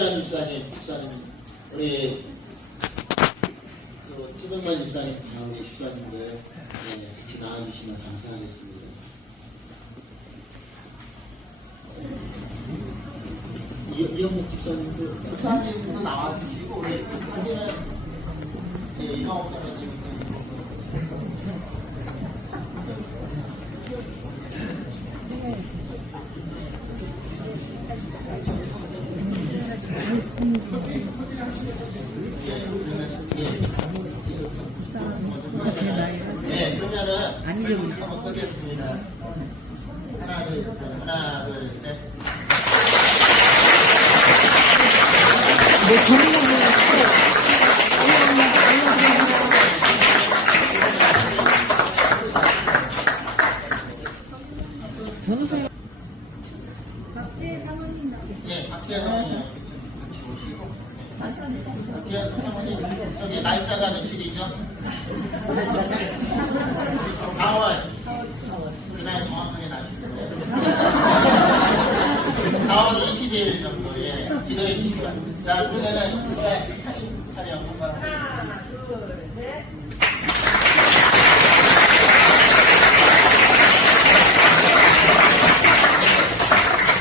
집사님, 집사님, 우리 그 최병만 집사님, 다 우리 집사님들 네, 같이 나와주시면 감사하겠습니다. 이- 이영목 집사님도 사진도 나와주시고 사진은 네, 이영목 집사님 네, 그러면은 한번 끄겠습니다. 하나, 둘, 셋. 하나, 둘, 셋. 박재 사모님 나오고 예, 사모님 보시고. 박지현 사모님, 저기 날짜가 며칠이죠? 4월. 그날 정확하게 나시는데. 4월 20일 정도에 기도해 바랍니다. 자, 그러면은 촬영 한번